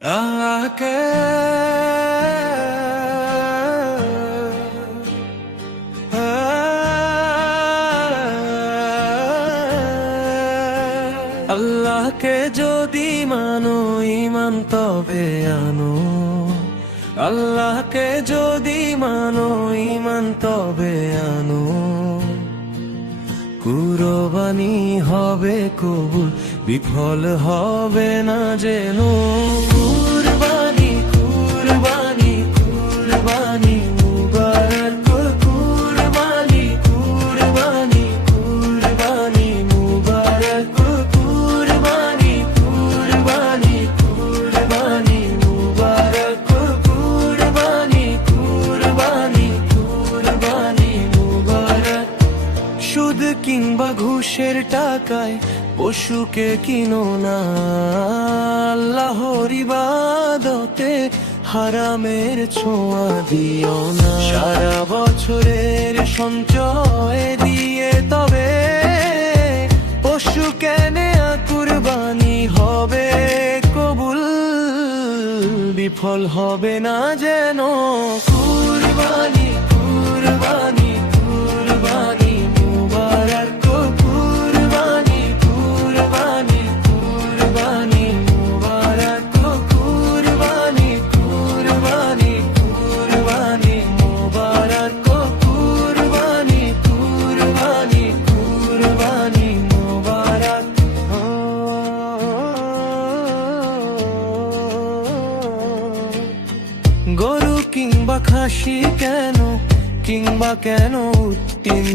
আকে আল্লাহকে যদি মানো ঈমান তবে আনো, আল্লাহকে যদি মানো ঈমান তবে আনো। কুরবানি হবে কবুল, বিফল হবে না যেন। কুরবানি কুরবানি কুরবানি মুবারক, কুরবানি কুরবানি কুরবানি মুবারক, কুরবানি কুরবানি কুরবানি মুবারক, কুরবানি কুরবানি কুরবানি মুবারক। সুদ কিংবা ঘুষের টাকায় পশুকে কিনো না, আল্লাহর ইবাদতে হারামের ছোঁয়া দিও না। সারা বছরের সঞ্চয় দিয়ে তবে পশু কেনে কুরবানি হবে কবুল, বিফল হবে না যেন। কুরবানি কুরবানি কুরবানি মুবারক, কুরবানি কুরবানি কুরবানি মুবারক, কুরবানি কুরবানি কুরবানি মুবারক, কুরবানি কুরবানি কুরবানি মুবারক। গরু কিংবা খাসি কেন, কিংবা কেন তিন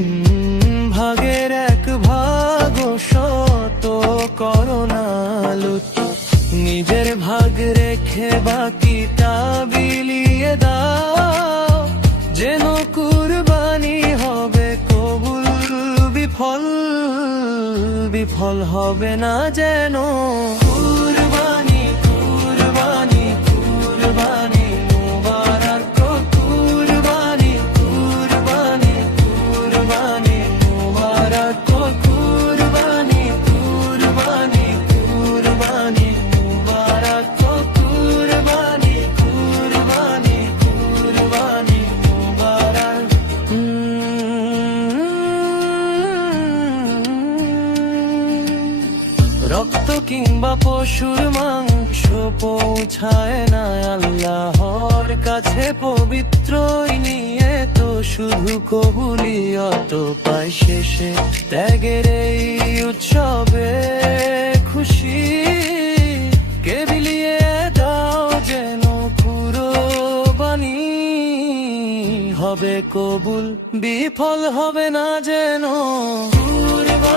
ভাগের এক ভাগ শত করোনা লুট। নিজের ভাগ রেখে বাকিটা বিলিয়ে দাও, যেন কুরবানি হবে কবুল, বিফল বিফল হবে না যেন। কুরবানি কুরবানি কুরবানি মুবারক, কুরবানি কুরবানি কুরবানি মুবারক, কুরবানি কুরবানি কুরবানি মুবারক, কুরবানি কুরবানি কুরবানি মুবারক। রক্ত কিংবা পশুর মাংস পৌঁছায় না আল্লাহর কাছে পবিত্র, নিয়ে তো শুধু কবুলিয়ত পায় শেষে। ত্যাগের এই উৎসবে খুশি কে বিলিয়ে দাও যেন কুরবানি হবে কবুল, বিফল হবে না যেন। কুরবানি